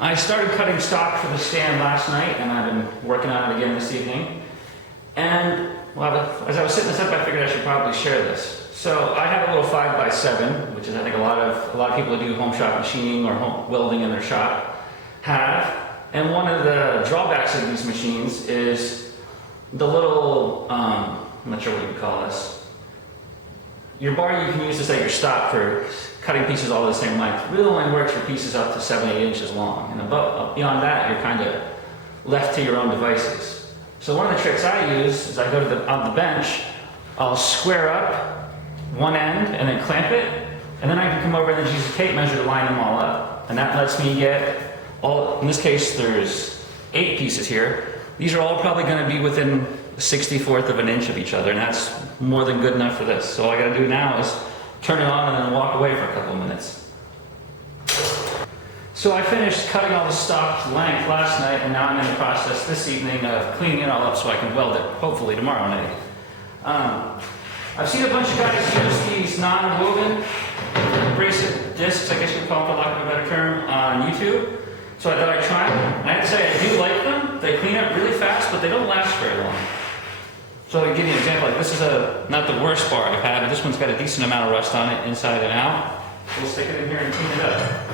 I started cutting stock for the stand last night, and I've been working on it again this evening. And well, as I was setting this up, I figured I should probably share this. So I have a little 5x7, which is I think a lot of people that do home shop machining or home welding in their shop have. And one of the drawbacks of these machines is the little, I'm not sure what you would call this. Your bar you can use to set your stop for cutting pieces all the same length. Really only works for pieces up to 7-8 inches long. And beyond that, you're kind of left to your own devices. So one of the tricks I use is I go to on the bench, I'll square up one end and then clamp it, and then I can come over and then use a tape measure to line them all up. And that lets me get all, in this case there's 8 pieces here. These are all probably going to be within 1/64 of an inch of each other, and that's more than good enough for this. So all I got to do now is turn it on and then walk away for a couple of minutes. So I finished cutting all the stock length last night, and now I'm in the process this evening of cleaning it all up so I can weld it, hopefully tomorrow night. I've seen a bunch of guys use these non-woven bracelet discs, I guess you would call them for lack of a better term, on YouTube. So I thought I'd try them. I have to say I do like them. They clean up really fast, but they don't last very long. So to give you an example, like this is not the worst bar I've had, but this one's got a decent amount of rust on it, inside and out. We'll stick it in here and clean it up.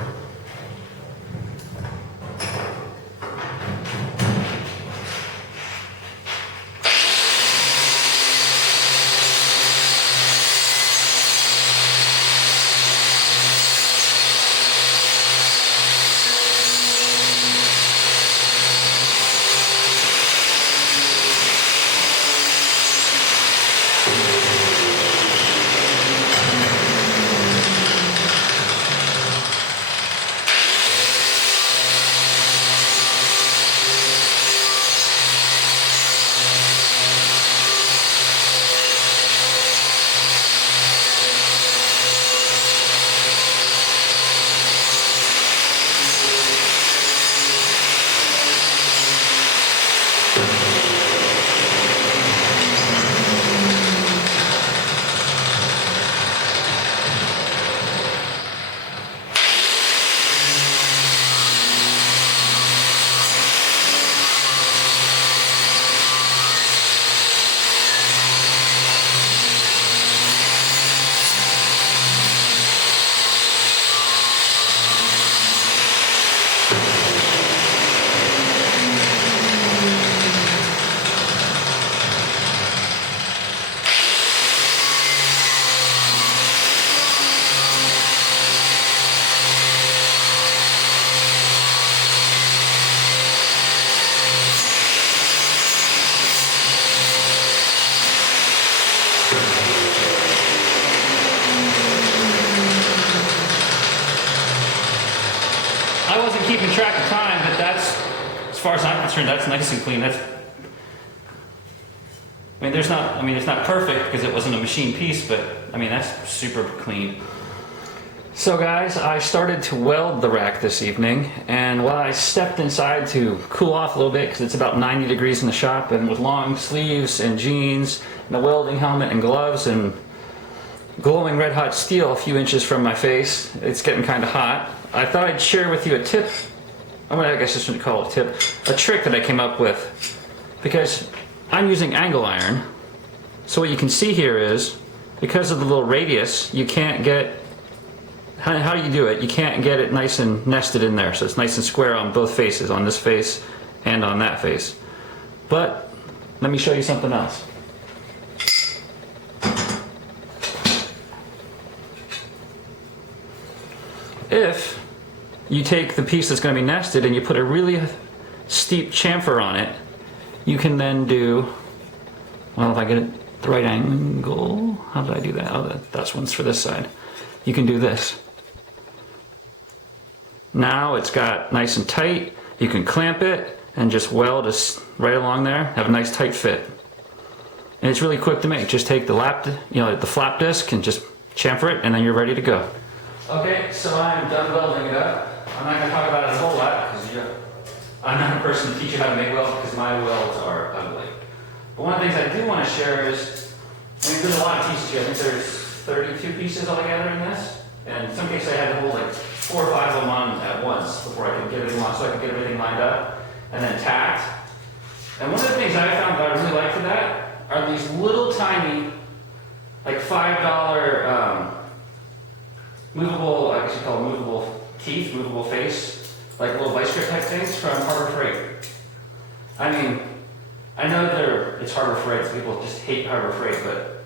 I wasn't keeping track of time, but that's, as far as I'm concerned, that's nice and clean. It's not perfect because it wasn't a machine piece, but I mean, that's super clean. So guys, I started to weld the rack this evening, and while I stepped inside to cool off a little bit because it's about 90 degrees in the shop, and with long sleeves and jeans and a welding helmet and gloves and glowing red hot steel a few inches from my face, it's getting kind of hot. I thought I'd share with you a tip, I guess I shouldn't call it a tip, a trick that I came up with, because I'm using angle iron. So what you can see here is, because of the little radius, you can't get, how do you do it? You can't get it nice and nested in there, so it's nice and square on both faces, on this face and on that face. But let me show you something else. If you take the piece that's going to be nested and you put a really steep chamfer on it, you can then do, well, if I get it the right angle, how did I do that? Oh, that's one's for this side. You can do this. Now it's got nice and tight. You can clamp it and just weld right along there, have a nice tight fit. And it's really quick to make. Just take the the flap disc and just chamfer it, and then you're ready to go. Okay, so I'm done welding it up. I'm not going to talk about it a whole lot because I'm not a person to teach you how to make welds because my welds are ugly. But one of the things I do want to share is, there's a lot of pieces here. I think there's 32 pieces altogether in this. And in some cases I had to hold like 4 or 5 of them on at once before I could get everything on, so I could get everything lined up, and then tacked. And one of the things I found that I really like for that are these little tiny, like $5 movable, I guess you call them movable teeth, movable face, like little vice grip type things from Harbor Freight. I mean, I know it's Harbor Freight, so people just hate Harbor Freight, but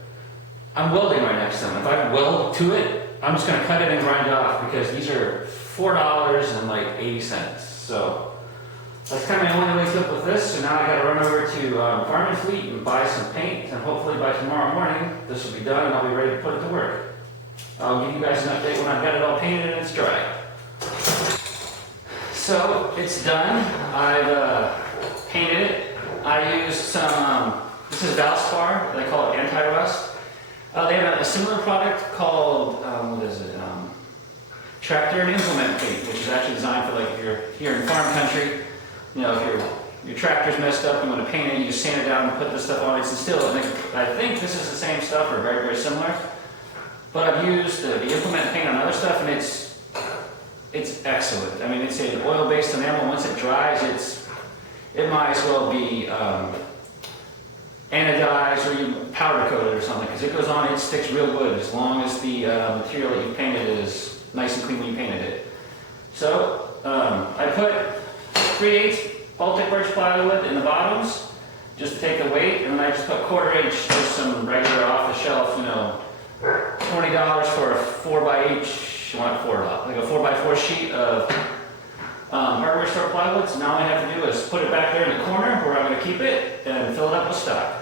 I'm welding right next to them. If I weld to it, I'm just gonna cut it and grind it off because these are $4.80. So that's kind of my only way to up with this. So now I gotta run over to Farm and Fleet and buy some paint, and hopefully by tomorrow morning, this will be done and I'll be ready to put it to work. I'll give you guys an update when I've got it all painted and it's dry. So it's done. I've painted it. I used some, this is Valspar, they call it anti-rust. They have a similar product called, what is it? Tractor and implement paint, which is actually designed for, like, if you're here in farm country, you know, if your tractor's messed up, you want to paint it, you just sand it down and put this stuff on it and still it. I think this is the same stuff or very, very similar. But I've used the implement paint on other stuff and it's excellent. I mean, it's an oil-based enamel. Once it dries, it might as well be anodized or you powder coated or something, because it goes on, it sticks real good as long as the material that you painted is nice and clean when you painted it. So I put 3/8 Baltic birch plywood in the bottoms just to take the weight, and then I just put 1/4 inch, just some regular off-the-shelf, you know, $20 for a 4x8, like a 4x4 sheet of hardware store plywood. So now all I have to do is put it back there in the corner where I'm going to keep it and fill it up with stock.